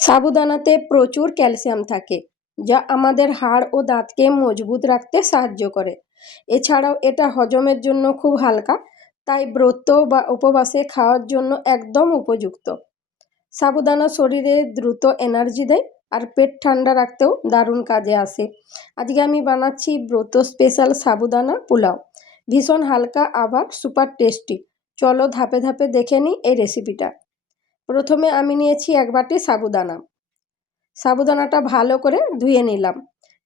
সাবুদানাতে প্রচুর ক্যালসিয়াম থাকে, যা আমাদের হাড় ও দাঁতকে মজবুত রাখতে সাহায্য করে। এছাড়াও এটা হজমের জন্য খুব হালকা, তাই ব্রত বা উপবাসে খাওয়ার জন্য একদম উপযুক্ত। সাবুদানা শরীরে দ্রুত এনার্জি দেয় আর পেট ঠান্ডা রাখতেও দারুণ কাজে আসে। আজকে আমি বানাচ্ছি ব্রত স্পেশাল সাবুদানা পোলাও। ভীষণ হালকা, আবার সুপার টেস্টি। চলো ধাপে ধাপে দেখে নিই এই রেসিপিটা। প্রথমে আমি নিয়েছি এক বাটি সাবুদানা। সাবুদানাটা ভালো করে ধুয়ে নিলাম,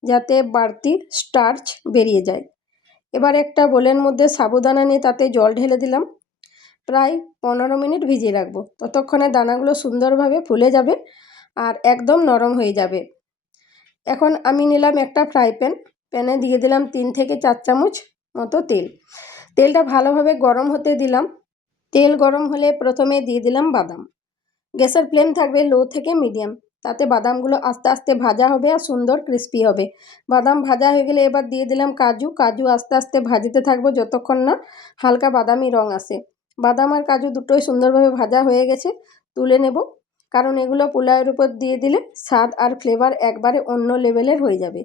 যাতে বাড়তি স্টার্চ বেরিয়ে যায়। এবার একটা বোলের মধ্যে সাবুদানা নিয়ে তাতে জল ঢেলে দিলাম। প্রায় পনেরো মিনিট ভিজিয়ে রাখব। ততক্ষণে দানাগুলো সুন্দরভাবে ফুলে যাবে আর একদম নরম হয়ে যাবে। এখন আমি নিলাম একটা ফ্রাই প্যান। প্যানে দিয়ে দিলাম তিন থেকে চার চামচ মতো তেল। তেলটা ভালোভাবে গরম হতে দিলাম। তেল গরম হলে প্রথমে দিয়ে দিলাম বাদাম। গ্যাসের ফ্লেম থাকবে লো থেকে মিডিয়াম। তাতে বাদামগুলো আস্তে আস্তে ভাজা হবে আর সুন্দর ক্রিস্পি হবে। বাদাম ভাজা হয়ে গেলে এবার দিয়ে দিলাম কাজু। কাজু আস্তে আস্তে ভাজিতে থাকব যতক্ষণ না হালকা বাদামি রং আসে। বাদাম আর কাজু দুটোই সুন্দরভাবে ভাজা হয়ে গেছে, তুলে নেব। কারণ এগুলো পোলাওয়ের উপর দিয়ে দিলে স্বাদ আর ফ্লেভার একবারে অন্য লেভেলের হয়ে যাবে।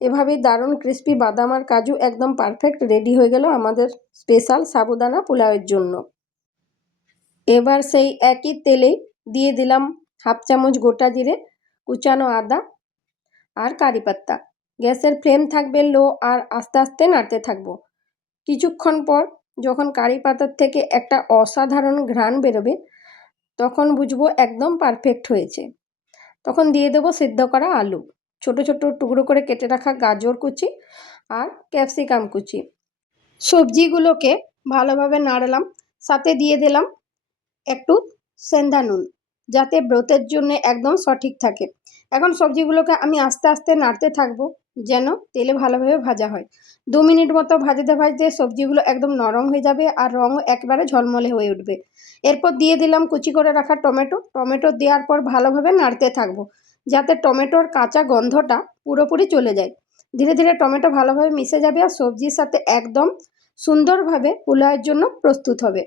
এভাবেই দারুণ ক্রিস্পি বাদাম আর কাজু একদম পারফেক্ট রেডি হয়ে গেল আমাদের স্পেশাল সাবুদানা পোলাওয়ের জন্য। এবার সেই একই তেলেই দিয়ে দিলাম হাফ চামচ গোটা জিরে, কুচানো আদা আর কারি পাত্তা। গ্যাসের ফ্লেম থাকবে লো আর আস্তে আস্তে নাড়তে থাকব। কিছুক্ষণ পর যখন কারি পাতার থেকে একটা অসাধারণ ঘ্রাণ বেরোবে, তখন বুঝব একদম পারফেক্ট হয়েছে। তখন দিয়ে দেবো সিদ্ধ করা আলু। ছোট ছোট টুকরো করে কেটে রাখা গাজর কুচি আর ক্যাপসিকাম কুচি। সবজিগুলোকে ভালোভাবে নাড়লাম। সাথে দিয়ে দিলাম একটু সেন্ধা নুন যাতে ব্রতের জন্য একদম সঠিক থাকে। এখন সবজিগুলোকে আমি আস্তে আস্তে নাড়তে থাকব, যেন তেলে ভালোভাবে ভাজা হয়। দু মিনিট মতো ভাজতে ভাজতে সবজিগুলো একদম নরম হয়ে যাবে আর রঙও একবারে ঝলমলে হয়ে উঠবে। এরপর দিয়ে দিলাম কুচি করে রাখা টমেটো। টমেটো দেওয়ার পর ভালোভাবে নাড়তে থাকব, যাতে টমেটোর কাঁচা গন্ধটা পুরোপুরি চলে যায়। ধীরে ধীরে টমেটো ভালোভাবে মিশে যাবে আর সবজির সাথে একদম সুন্দরভাবে পোলাওয়ের জন্য প্রস্তুত হবে।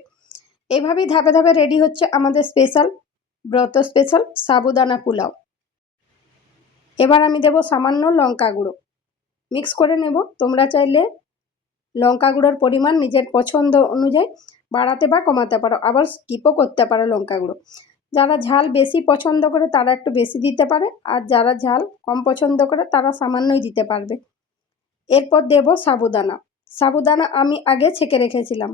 এভাবেই ধাপে ধাপে রেডি হচ্ছে আমাদের স্পেশাল ব্রত স্পেশাল সাবুদানা পোলাও। এবার আমি দেব সামান্য লঙ্কা গুঁড়ো। মিক্স করে নেব। তোমরা চাইলে লঙ্কা গুঁড়োর পরিমাণ নিজের পছন্দ অনুযায়ী বাড়াতে বা কমাতে পারো। আবার স্কিপও করতে পারো লঙ্কা গুঁড়ো। যারা ঝাল বেশি পছন্দ করে তারা একটু বেশি দিতে পারে। আর যারা ঝাল কম পছন্দ করে তারা সামান্যই দিতে পারবে। এরপর দেব সাবুদানা। সাবুদানা আমি আগে ছেঁকে রেখেছিলাম।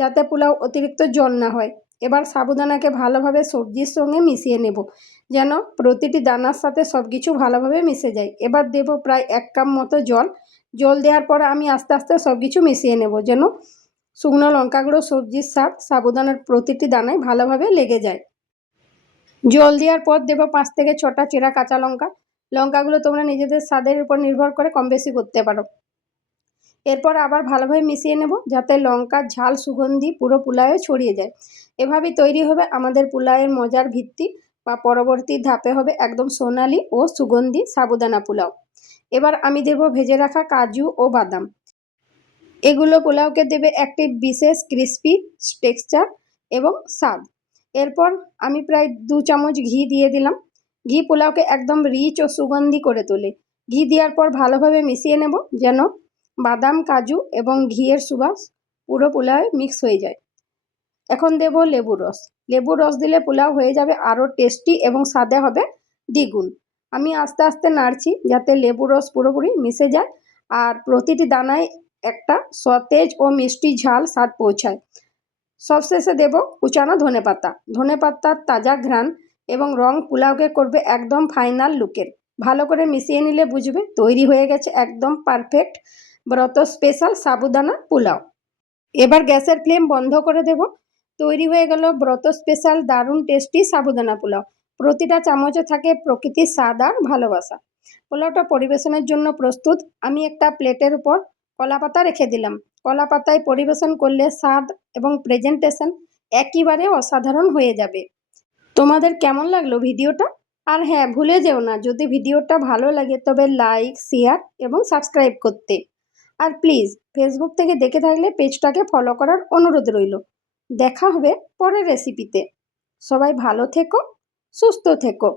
যাতে পোলাও অতিরিক্ত জল না হয়। এবার সাবুদানাকে ভালোভাবে সবজির সঙ্গে মিশিয়ে নেব, যেন প্রতিটি দানার সাথে সব কিছু ভালোভাবে মিশে যায়। এবার দেব প্রায় এক কাপ মতো জল। জল দেওয়ার পর আমি আস্তে আস্তে সব কিছু মিশিয়ে নেব, যেন শুকনো লঙ্কা গুঁড়ো সবজির স্বাদ সাবুদানার প্রতিটি দানায় ভালোভাবে লেগে যায়। জল দেওয়ার পর দেবো পাঁচ থেকে ছটা চেরা কাঁচা লঙ্কা। লঙ্কাগুলো তোমরা নিজেদের স্বাদের উপর নির্ভর করে কম বেশি করতে পারো। এরপর আবার ভালোভাবে মিশিয়ে নেব যাতে লঙ্কার ঝাল, সুগন্ধি পুরো পোলাওয়ে ছড়িয়ে যায়। এভাবেই তৈরি হবে আমাদের পোলাওয়ের মজার ভিত্তি বা পরবর্তী ধাপে হবে একদম সোনালি ও সুগন্ধি সাবুদানা পোলাও। এবার আমি দেব ভেজে রাখা কাজু ও বাদাম। এগুলো পোলাওকে দেবে একটি বিশেষ ক্রিস্পি টেক্সচার এবং স্বাদ। এরপর আমি প্রায় দু চামচ ঘি দিয়ে দিলাম। ঘি পোলাওকে একদম রিচ ও সুগন্ধি করে তোলে। ঘি দেওয়ার পর ভালোভাবে মিশিয়ে নেব যেন বাদাম, কাজু এবং ঘিয়ের সুবাস পুরো পোলাওয়ে মিক্স হয়ে যায়। এখন দেব লেবুর রস। লেবুর রস দিলে পোলাও হয়ে যাবে আরও টেস্টি এবং স্বাদে হবে দ্বিগুণ। আমি আস্তে আস্তে নাড়ছি যাতে লেবুর রস পুরোপুরি মিশে যায় আর প্রতিটি দানায় একটা সতেজ ও মিষ্টি ঝাল স্বাদ পৌঁছায়। সবশেষে দেব কুচানো ধনে পাতা। ধনে পাতার তাজা ঘ্রাণ এবং রং পোলাওকে করবে একদম ফাইনাল লুকের ভালো করে মিশিয়ে নিলে বুঝবে তৈরি হয়ে গেছে একদম পারফেক্ট ব্রত স্পেশাল সাবুদানা পোলাও। এবার গ্যাসের ফ্লেম বন্ধ করে দেব। তৈরি হয়ে গেল ব্রত স্পেশাল দারুণ টেস্টি সাবুদানা পোলাও। প্রতিটা চামচে থাকে প্রকৃতির স্বাদ আর ভালোবাসা। পোলাওটা পরিবেশনের জন্য প্রস্তুত। আমি একটা প্লেটের উপর কলা পাতা রেখে দিলাম। কলা পাতায় পরিবেশন করলে স্বাদ এবং প্রেজেন্টেশন একইবারে অসাধারণ হয়ে যাবে। তোমাদের কেমন লাগল ভিডিওটা? আর হ্যাঁ ভুলে যেও না, যদি ভিডিওটা ভালো লাগে তবে লাইক শেয়ার এবং সাবস্ক্রাইব করতে। আর প্লিজ ফেসবুক থেকে দেখে থাকলে পেজটাকে ফলো করার অনুরোধ রইল। দেখা হবে পরের রেসিপিতে সবাই ভালো থেকো, সুস্থ থেকো।